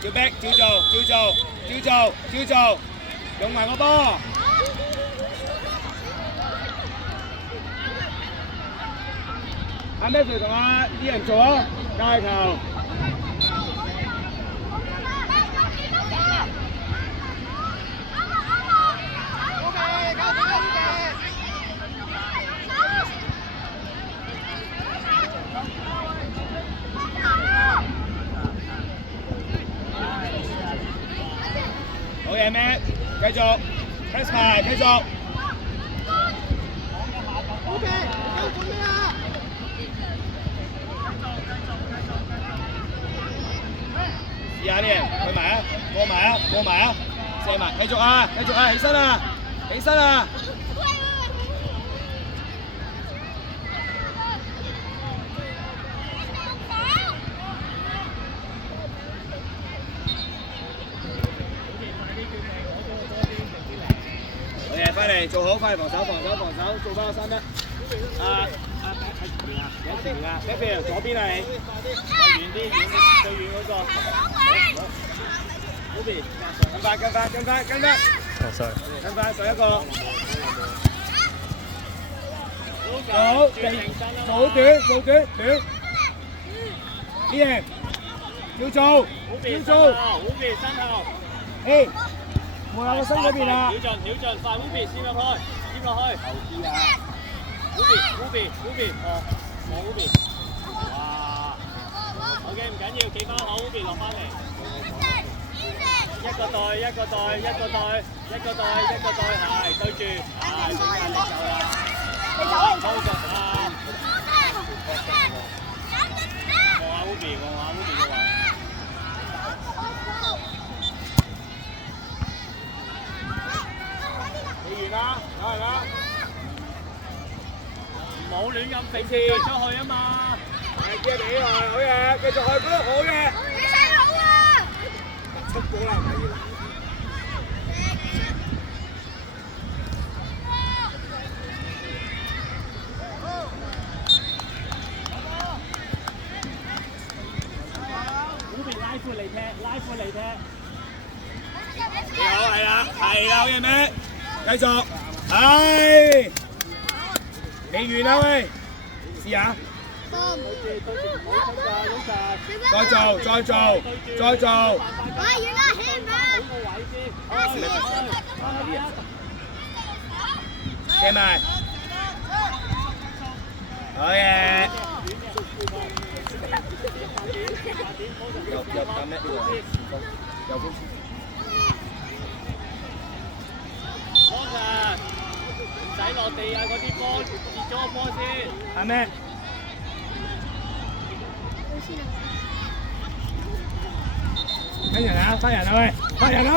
照逼，照做，用埋個波。阿 Matthew 同阿啲人做啊，界球。好嘢 ，Matt， 繼續 ，press 埋，繼續。OK， 有準備啊！試下啲人，去埋啊，過埋啊，射埋，繼續啊，起身啊！好嘢，翻嚟做好，翻嚟防守，做翻個3-1。前面啊 ，Matthew 左邊啊你，遠啲，最遠嗰個。Ruby， 跟翻。sorry。跟翻上一個。好，做短。Ian， 要做。Ruby 身後。誒，望下個身嗰邊啊。挑盡，快 Ruby 先入去，接落去。後啲啊。Ruby， 望 Ruby。哇 ，OK 唔緊要，企翻好 ，Ruby 落翻嚟。一個袋，係對住，整壓力夠啦。收腳啊！望下 Ruby 嘅話。你完啦，梗係啦。唔好亂咁飛出去啊嘛！接起來，好嘢，繼續去嗰度，好嘢。你睇好啊！出波啦，唔係要。拉闊嚟踢。你好，係啦，好嘢咩？繼續，係。未完啊喂，試下。再做。快完啦，起唔到。企埋。好嘢。又打咩？又攻。唔使落地啊！嗰啲波截咗個波先。係咩？翻人啊喂！發人啊！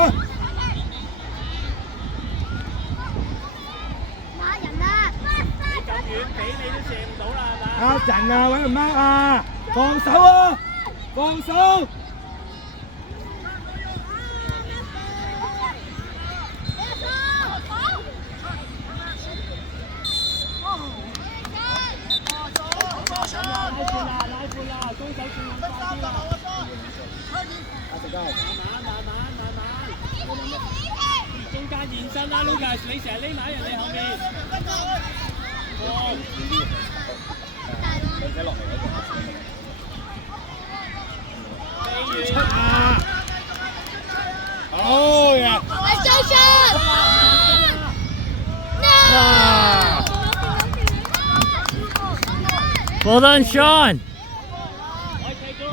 打人啦！你咁遠俾你都射唔到啦，係嘛？啊人啊，揾人掹啊！放手啊！放手！拉闊啦，攻手轉快啲啦！慢慢，中間現身啦 ，Lucas， 你成日匿埋人哋後面。女仔落嚟嗰個。出啊！好嘢！ Well done, Sean.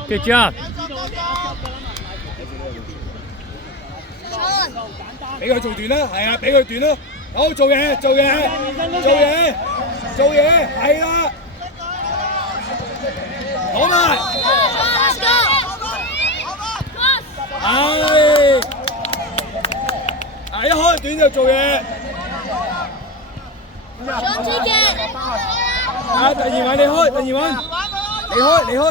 Good job. 俾佢做斷啦，係啊，俾佢斷啦。好，做嘢，係啦。好嘛。係。一開短就做嘢。啊！第二位你開，你開，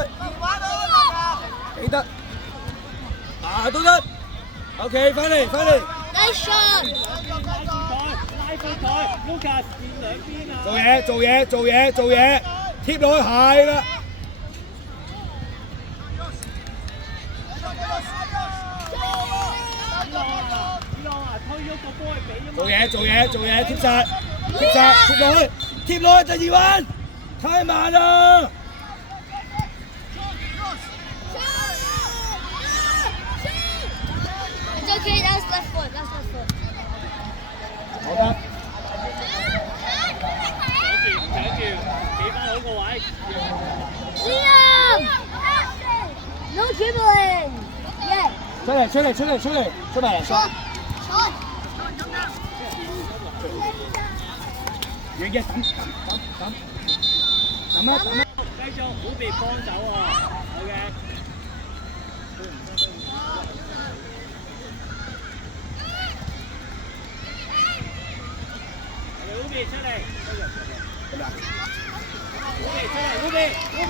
記得。啊都得。OK， 翻嚟。Nice shot。拉闊佢 ，Lucas 變兩邊啊！做嘢，貼落去係啦。推咗個波去俾啊嘛！做嘢，貼落去第二彎，太慢啦！It's okay, that's left foot. 好得。搶住，企翻好個位。Liam! No dribbling! Yeah. 出埋嚟。Shot. 遠嘅等啊！繼續，好別幫手喎。OK。烏比出嚟，烏比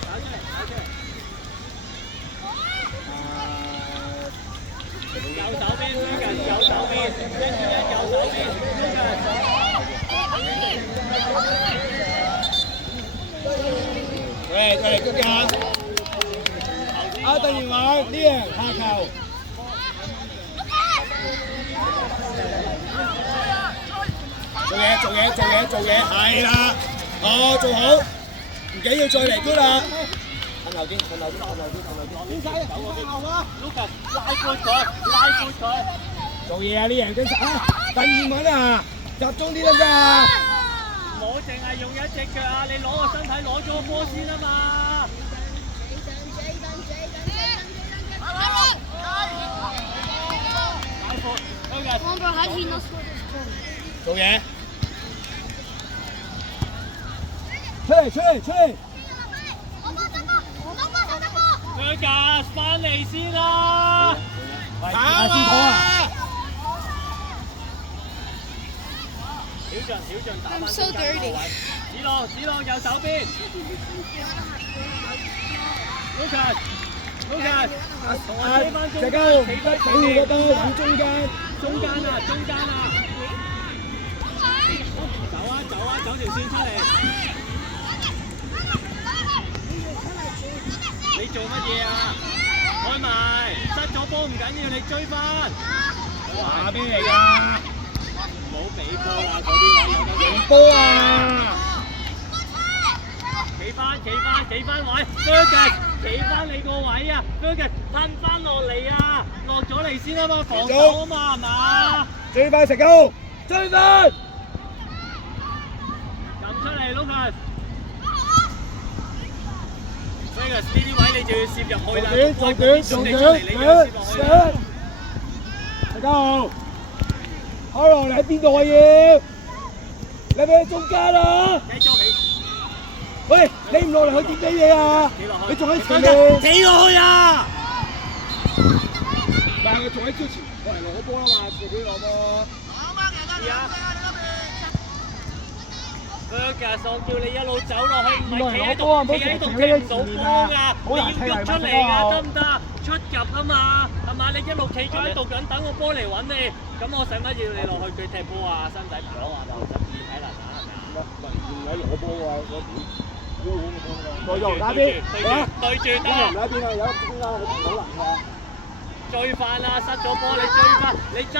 打出嚟。右手邊，Lucas右手邊，跟住右手邊，Lucas。對，攻擊下。第二位呢樣下球。做嘢，係啦。做好，唔緊要，再嚟good啦。褪後啲。點解走嗰邊？Lucas 拉闊佢。做嘢啊！呢樣跟實啊！第二位啊，集中啲得唔得啊？唔好淨係用一隻腳啊！你攞個身體攞咗個波先啊嘛！做嘢。出嚟！Lucas 翻嚟先啦！跑啊！小象打翻中間個位。子朗右手邊。Lucas，同我車翻中間，企低佢哋，中間啊！走條線出嚟。你做乜嘢啊？開埋，失咗波唔緊要，你追翻。打邊嚟㗎？唔好俾波啦，嗰啲位有得贏波啊！企翻位 ，Fergus 企翻你個位啊 ，Fergus 褪翻落嚟啊，落咗嚟先啊嘛，防守啊嘛，係嘛？最快成功，追翻！撳出嚟 ，Lucas。Fergus 呢啲位你就要攝入去啦，做短，你要攝落去。大家好。可能你喺邊度啊？你咪喺中間啊！喂，你唔落嚟，佢點俾你啊？你仲喺前面，企落去啊！但係佢仲喺之前，過嚟攞波啦嘛，自己攞波。Fergus，我叫你一路走落去，唔係企喺度踢唔到波㗎，你要喐出嚟㗎，得唔得？出入啊嘛，係嘛？你一路企咗喺度緊，等個波嚟揾你，咁我使乜要你落去佢踢波啊？身仔唔攞啊，就實體能打係咪啊？唔係攞波啊，對住得啦。唔喺邊啊？有邊啊？好難㗎。追翻啦！失咗波，你追翻，你失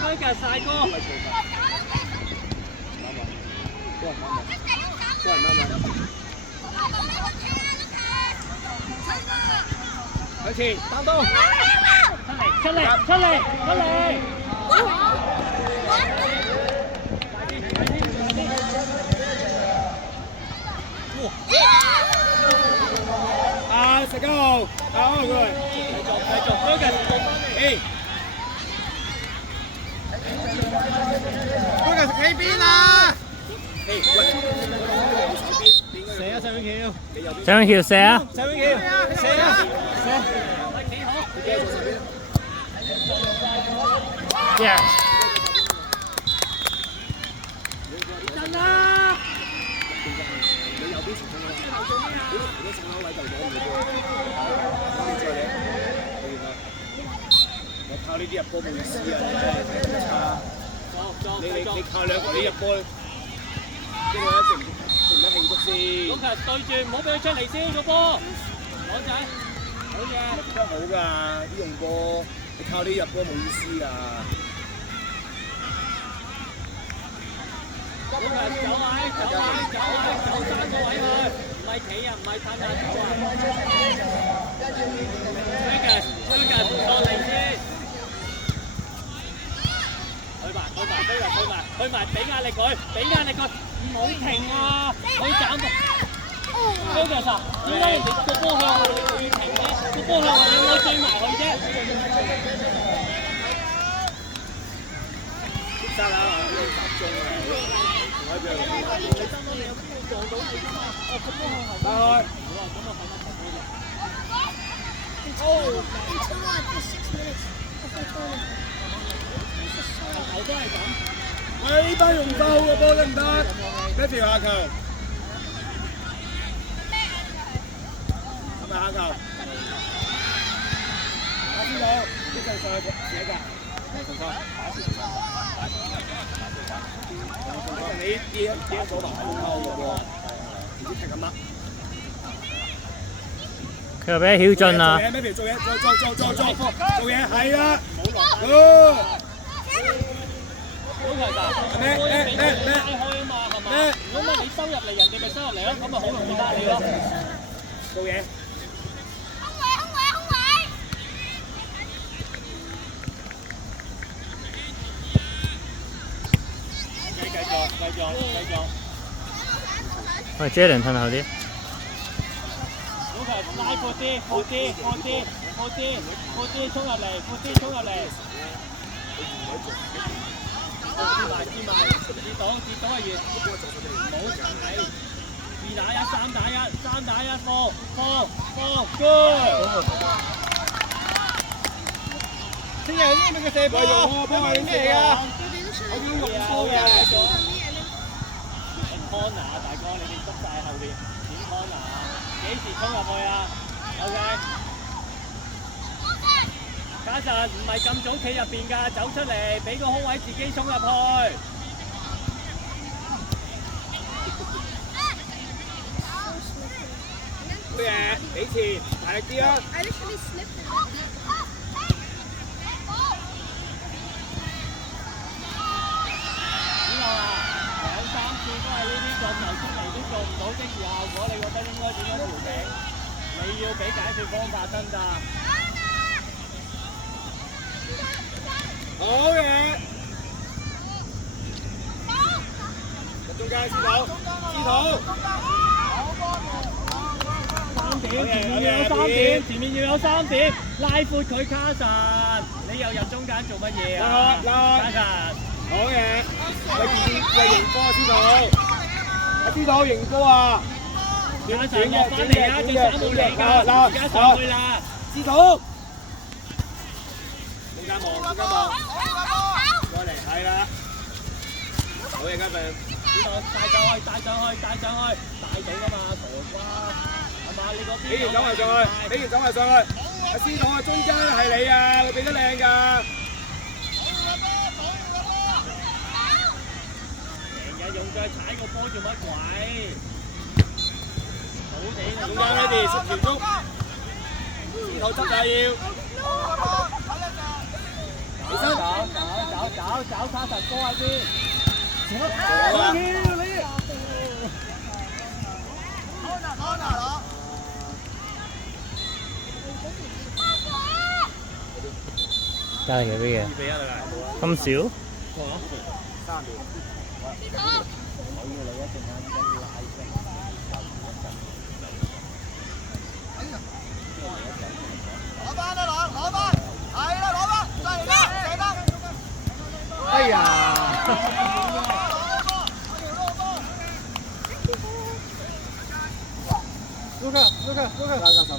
Fergus晒哥。都係啱啊！向前，擔當，出嚟！啊，食夠，好佢，繼續，Fergus過翻嚟。Fergus企邊啊？射啊！上永橋射啊！Yes。震啦！靠呢啲入波冇意思啊！差，你靠兩個你入波，呢個一定唔得慶祝先。咁其實對住唔好俾佢出嚟先個波，攞仔，好嘢。得好㗎，啲用波，你靠呢入波冇意思㗎。咁其實走位，走3個位去，唔係企啊，唔係褪啊，走啊。落嚟先。去埋，俾壓力佢，唔好停啊！佢斬到。Lucas 啊，點解人哋個波向後你會停咧？個波向後你應該追埋佢啫。得啦，呢個集中啊，唔可以俾佢撞到你㗎嘛。個波向後。好啊，咁啊，Oh, until like for 6 minutes of the tournament. 頭都係咁。喂，呢班用夠嘅波得唔得？一條下球。係咪下球？阿師佬，呢陣上去寫㗎。你啲左埋空勾嘅喎，唔知踢緊乜？佢又俾曉俊啊！做嘢係啦。咩？拉開啊嘛，係嘛？如果你收入嚟，人哋咪收入嚟咯，咁咪好容易拉你咯。做嘢。繼續。喂 ，Jalen 褪後啲。拉闊啲，衝入嚟，知埋，跌到係完，唔好踩，2打1，3打1，放 ，good。聽日呢邊嘅射波，幫佢咩嚟㗎？我見用波㗎。corner 大哥，你哋執晒後邊，點 corner 啊？幾時衝入去啊 ？OK。家陣唔係咁早企入邊㗎，走出嚟，俾個空位自己衝入去。好嘢，俾錢，大力啲啊！都係呢啲撞頭出嚟都做唔到即時效果，你覺得應該點樣調整？你要俾解決方法得唔得？好嘢！入中間，司徒。前面要有3點，拉闊佢卡神，你又入中間做乜嘢啊？卡神。好嘢！喂，迎波啊，司徒！阿司徒迎波啊！短嘅，落翻嚟啊！隻手冇理㗎，而家上去啦！司徒！中間望，過嚟，係啦！好嘢，嘉賓！司徒帶上去，帶到㗎嘛，傻瓜！係嘛？你嗰邊？起完走埋上去！阿司徒啊，中間係你啊，佢俾得靚㗎！用腳踩個波做乜鬼？好地，中間呢邊10條足，司徒執下要。起身，找卡神波喺邊？加嚟嘅咩嘢？咁少？3秒。哎呀！Luka，最後手。